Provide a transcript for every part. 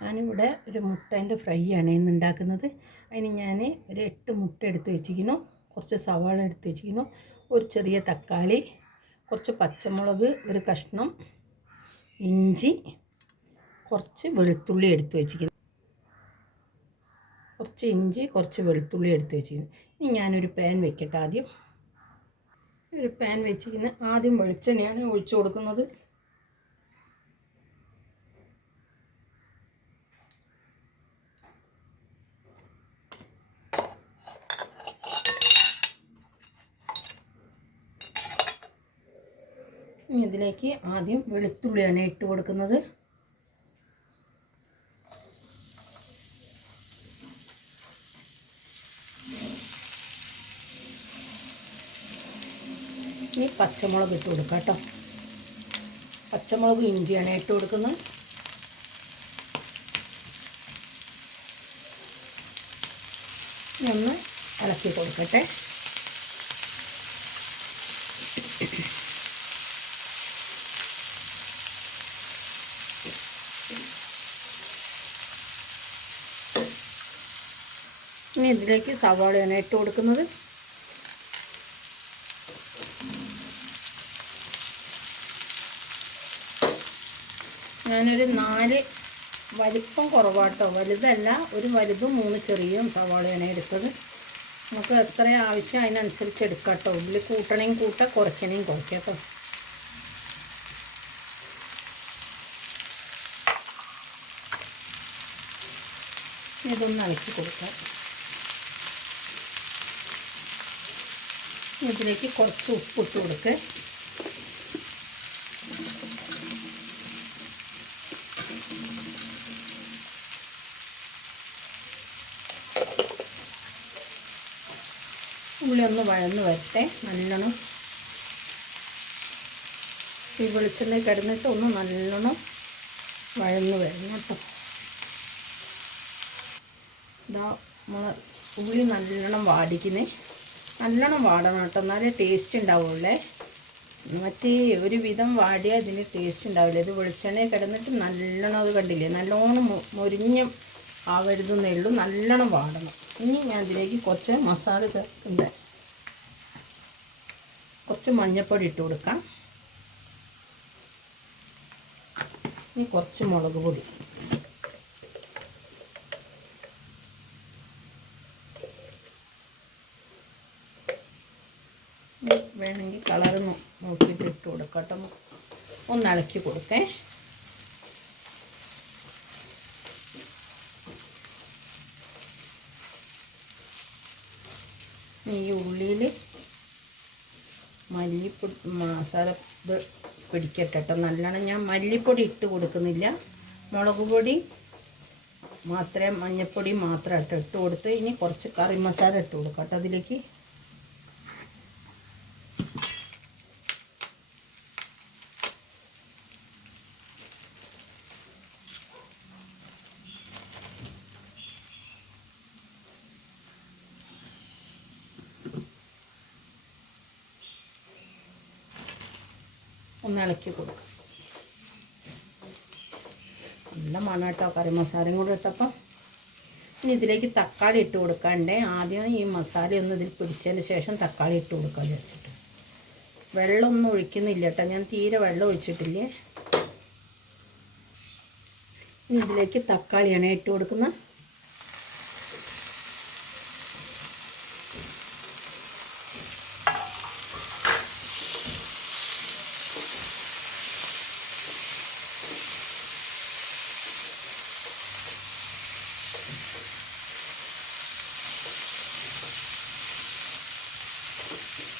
ഞാനിവിടെ ഒരു മുട്ടേന്റെ ഫ്രൈ ആണ് ഇന്ന് ഉണ്ടാക്കുന്നത്. അതിന് ഞാൻ ഒരു എട്ട് മുട്ട എടുത്ത് വെച്ചിരിക്കുന്നു. കുറച്ച് സവാള എടുത്ത് വെച്ചിരിക്കുന്നു. ഒരു ചെറിയ തക്കാളി കുറച്ച് പച്ചമുളക് ഒരു കഷ്ണം ഇഞ്ചി കുറച്ച് വെളുത്തുള്ളി എടുത്ത് വെച്ചിരിക്കുന്നു. കുറച്ച് ഇഞ്ചി കുറച്ച് വെളുത്തുള്ളി എടുത്ത് വെച്ചിരിക്കുന്നു. ഇനി ഞാനൊരു പാൻ വെക്കട്ടെ ആദ്യം. ഒരു പാൻ വെച്ചിരിക്കുന്ന ആദ്യം വെളിച്ചെണ്ണയാണ് ഒഴിച്ചു കൊടുക്കുന്നത്. ഇതിലേക്ക് ആദ്യം വെളുത്തുള്ളിയാണ് ഇട്ട് കൊടുക്കുന്നത്. ഇനി പച്ചമുളക് ഇട്ട് കൊടുക്കാം കേട്ടോ. പച്ചമുളക് ഇഞ്ചിയാണ് ഇട്ട് കൊടുക്കുന്നത്. ഒന്ന് ഇളക്കി കൊടുക്കട്ടെ. ഇനി ഇതിലേക്ക് സവാളയാണ് ഇട്ട് കൊടുക്കുന്നത്. ഞാനൊരു നാല് വലിപ്പം കുറവാട്ടോ. വലുതല്ല ഒരു വലുതും മൂന്ന് ചെറിയും സവാളയാണ് എടുത്തത്. നമുക്ക് എത്ര ആവശ്യം അതിനനുസരിച്ച് എടുക്കാം കേട്ടോ. ഉള്ളി കൂട്ടണേയും കൂട്ടാം കുറയ്ക്കണേയും കുറയ്ക്കാം കേട്ടോ. ഇതൊന്ന് ഇളക്കി കൊടുക്കാം. ഇതിലേക്ക് കുറച്ച് ഉപ്പിട്ട് കൊടുക്കുക ഉള്ളി ഒന്ന് വഴന്ന് വരട്ടെ നല്ലോണം. ഈ വെളിച്ചെണ്ണ കിടന്നിട്ട് ഒന്ന് നല്ലോണം വഴന്ന് വരണം കേട്ടോ. ഇതാ നമ്മൾ ഉള്ളി നല്ലോണം വാടിക്കുന്നേ. നല്ലോണം വാടണം കേട്ടോ. എന്നാലേ ടേസ്റ്റ് ഉണ്ടാവുള്ളേ. മറ്റേ ഒരു വിധം വാടിയാൽ ഇതിന് ടേസ്റ്റ് ഉണ്ടാവില്ല. ഇത് വെളിച്ചെണ്ണയിൽ കിടന്നിട്ട് നല്ലോണം അത് കണ്ടില്ലേ? നല്ലോണം മൊരിഞ്ഞ് ആവരുതെന്നേ ഉള്ളൂ. നല്ലോണം വാടണം. ഇനി ഞാൻ ഇതിലേക്ക് കുറച്ച് മസാല ചേർക്കുന്നത് കുറച്ച് മഞ്ഞൾപ്പൊടി ഇട്ട് കൊടുക്കാം. ഇനി കുറച്ച് മുളക് പൊടി ഇനി വേണമെങ്കിൽ കളർ നോക്കിയിട്ട് ഇട്ട് കൊടുക്കാം കേട്ടോ ഒന്ന് ഇളക്കി കൊടുക്കേ ഈ ഉള്ളിയിൽ മല്ലിപ്പൊടി മസാല ഇത് പിടിക്കട്ടെ കേട്ടോ നല്ലോണം ഞാൻ മല്ലിപ്പൊടി ഇട്ട് കൊടുക്കുന്നില്ല. മുളക് പൊടി മാത്രമേ മഞ്ഞൾപ്പൊടി മാത്രമായിട്ട് ഇട്ട് കൊടുത്ത് ഇനി കുറച്ച് കറി മസാല ഇട്ട് കൊടുക്കാം കേട്ടോ അതിലേക്ക്. ഒന്ന് ഇളക്കി കൊടുക്കാം. നല്ല മണാട്ടോ കറി മസാലയും കൂടെ ഇട്ടപ്പോൾ ഇനി ഇതിലേക്ക് തക്കാളി ഇട്ട് കൊടുക്കാണ്ടേ ആദ്യം ഈ മസാല ഒന്ന് ഇതിൽ പിടിച്ചതിന് ശേഷം തക്കാളി ഇട്ട് കൊടുക്കാൻ വെച്ചിട്ട് വെള്ളമൊന്നും ഒഴിക്കുന്നില്ല കേട്ടോ. ഞാൻ തീരെ വെള്ളം ഒഴിച്ചിട്ടില്ലേ? ഇനി ഇതിലേക്ക് തക്കാളിയാണ് ഇട്ട് കൊടുക്കുന്നത്.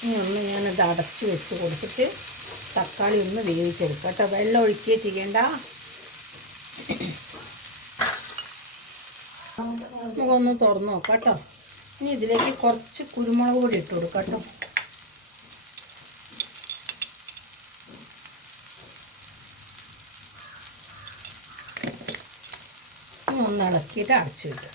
ഇനി ഒന്ന് ഞാനത് അടച്ച് വെച്ച് കൊടുത്തിട്ട് തക്കാളി ഒന്ന് വേവിച്ചെടുക്കാം കേട്ടോ. വെള്ളം ഒഴിക്കുകയോ ചെയ്യണ്ട. നമുക്കൊന്ന് തുറന്ന് നോക്കാം കേട്ടോ. ഇനി ഇതിലേക്ക് കുറച്ച് കുരുമുളക് പൊടി ഇട്ട് കൊടുക്കാം കേട്ടോ. ഒന്ന് ഇളക്കിയിട്ട് അടച്ചു വെക്കാം.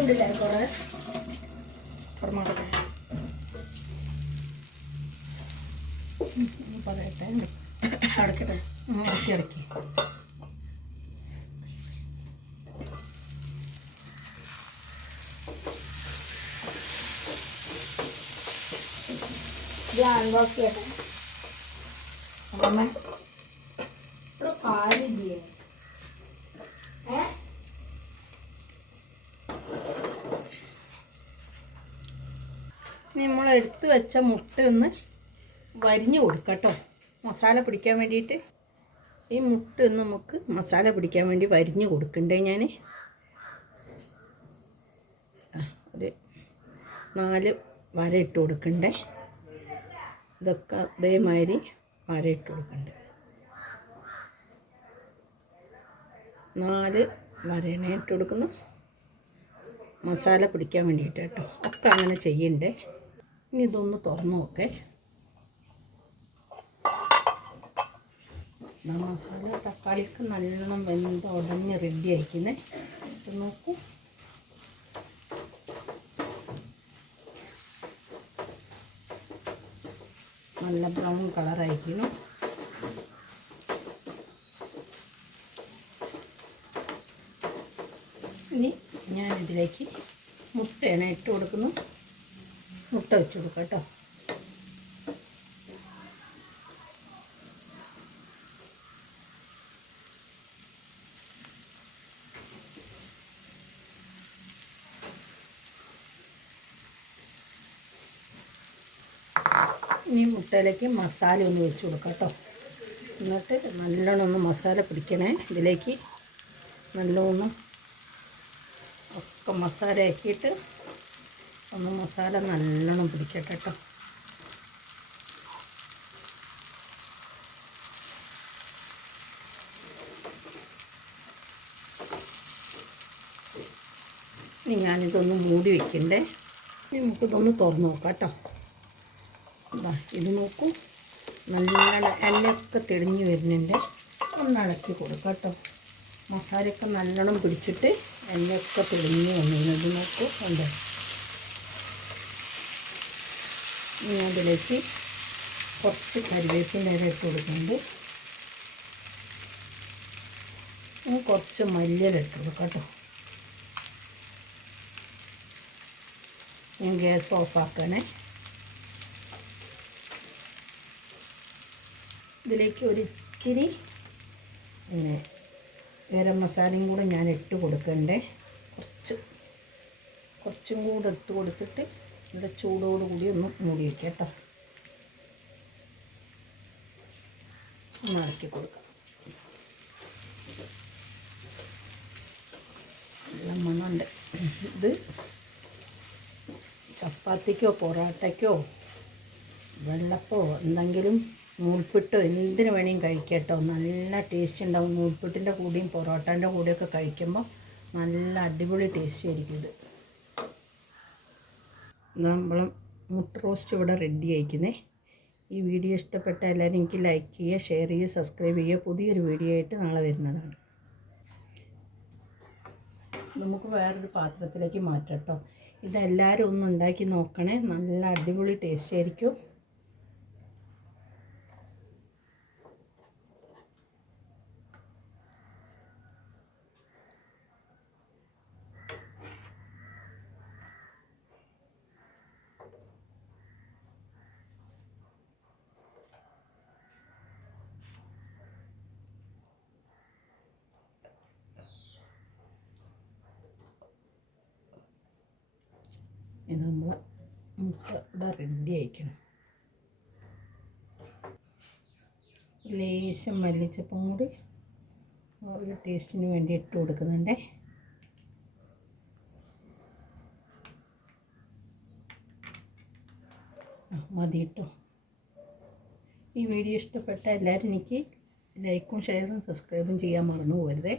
ഉണ്ടല്ലേ കുറെ? പറയട്ടെ. അടക്കട്ടെ. ഇറക്കി ഇറക്കി. ഇത് അൺബോക്സ് ചെയ്യട്ടെ. അമ്മ. ഇവിടെ പാലില്ലേ ഏ നമ്മൾ എടുത്തു വെച്ച മുട്ട ഒന്ന് വരിഞ്ഞു കൊടുക്കട്ടോ. മസാല പിടിക്കാൻ വേണ്ടിയിട്ട്. ഈ മുട്ട ഒന്ന് നമുക്ക് മസാല പിടിക്കാൻ വേണ്ടി വരിഞ്ഞു കൊടുക്കണ്ടേ ഞാൻ ഒരു നാല് വര ഇട്ട് കൊടുക്കണ്ടേ. ഇതൊക്കെ അതേമാതിരി വര ഇട്ട് കൊടുക്കണ്ടേ. നാല് വരേനെ ഇട്ട് കൊടുക്കുന്നു മസാല പിടിക്കാൻ വേണ്ടിയിട്ട് കേട്ടോ. ഒക്കെ അങ്ങനെ ചെയ്യണ്ടേ? ഇനി ഇതൊന്ന് തുറന്നു നോക്കേ. മസാല തക്കാളിക്ക് നല്ലോണം വെന്ത് ഉടഞ്ഞ് റെഡി ആയിക്കുന്നേ. ഇത് നോക്കൂ. നല്ല ബ്രൗൺ കളറായിരിക്കുന്നു ഇനി ഞാനിതിലേക്ക് മുട്ടയാണ് ഇട്ട് കൊടുക്കുന്നു. മുട്ട വെച്ച് കൊടുക്കാം കേട്ടോ. ഇനി മുട്ടയിലേക്ക് മസാല ഒന്ന് വെച്ച് കൊടുക്കാം കേട്ടോ. എന്നിട്ട് നല്ലോണം ഒന്ന് മസാല പിടിക്കണേ. ഇതിലേക്ക് നല്ലോണം ഒക്കെ മസാല ആക്കിയിട്ട് ഒന്ന് മസാല നല്ലോണം പിടിക്കട്ടെ കേട്ടോ ഇനി ഞാനിതൊന്ന് മൂടി വെക്കണ്ടേ. ഇനി നമുക്കിതൊന്ന് തുറന്ന് നോക്കാം കേട്ടോ ഇതാ ഇത് നോക്കൂ. നല്ല എല്ലൊക്കെ തെളിഞ്ഞ് വരുന്നുണ്ട്. ഒന്ന് ഇളക്കി കൊടുക്കാം കേട്ടോ മസാലയൊക്കെ നല്ലോണം പിടിച്ചിട്ട് എല്ലൊക്കെ തെളിഞ്ഞ് വന്നിരുന്നത് നോക്കൂ ഉണ്ട് ഇനി അതിലേക്ക് കുറച്ച് കരിവേപ്പിന്റെ ഇല ഇട്ട് കൊടുക്കുന്നുണ്ട്. കുറച്ച് മല്ലിയില ഇട്ട് കൊടുക്കാം കേട്ടോ. ഞാൻ ഗ്യാസ് ഓഫാക്കണേ ഇതിലേക്ക് ഒരിത്തിരി പിന്നെ ഗരം മസാലയും കൂടെ ഞാൻ ഇട്ട് കൊടുക്കണ്ടേ. കുറച്ച് കുറച്ചും കൂടെ ഇട്ട് കൊടുത്തിട്ട് ഇവിടെ ചൂടോടു കൂടി ഒന്ന് മൂടി വയ്ക്കാം കേട്ടോ. ഒന്ന് കൊടുക്കാം. നല്ല മണമുണ്ട്. ഇത് ചപ്പാത്തിക്കോ പൊറോട്ടയ്ക്കോ വെള്ളപ്പോ എന്തെങ്കിലും നൂൽപ്പിട്ടോ എന്തിനു വേണേലും കഴിക്കട്ടോ നല്ല ടേസ്റ്റ് ഉണ്ടാവും. നൂൽപ്പിട്ടിന്റെ കൂടെയും പൊറോട്ടേന്റെ കൂടെയൊക്കെ കഴിക്കുമ്പോൾ നല്ല അടിപൊളി ടേസ്റ്റ് ആയിരിക്കും ഇത്. നമ്മൾ മുട്ട റോസ്റ്റ് ഇവിടെ റെഡി ആയിക്കുന്നേ ഈ വീഡിയോ ഇഷ്ടപ്പെട്ട എല്ലാവരും എനിക്ക് ലൈക്ക് ചെയ്യുക ഷെയർ ചെയ്യുക സബ്സ്ക്രൈബ് ചെയ്യുക. പുതിയൊരു വീഡിയോ ആയിട്ട് നാളെ വരുന്നതാണ്. നമുക്ക് വേറൊരു പാത്രത്തിലേക്ക് മാറ്റാം കേട്ടോ ഇതെല്ലാവരും ഒന്ന് ഉണ്ടാക്കി നോക്കണേ. നല്ല അടിപൊളി ടേസ്റ്റ് ആയിരിക്കും. ഇത് നമ്മൾ മുട്ട ഇവിടെ റെഡി ആയിക്കണം. ലേശം മല്ലിച്ചപ്പം കൂടി ഒരു ടേസ്റ്റിന് വേണ്ടി ഇട്ട് കൊടുക്കുന്നുണ്ടേ. മതി കേട്ടോ. ഈ വീഡിയോ ഇഷ്ടപ്പെട്ട എല്ലാവരും എനിക്ക് ലൈക്കും ഷെയറും സബ്സ്ക്രൈബും ചെയ്യാൻ മറന്നു പോകരുതേ.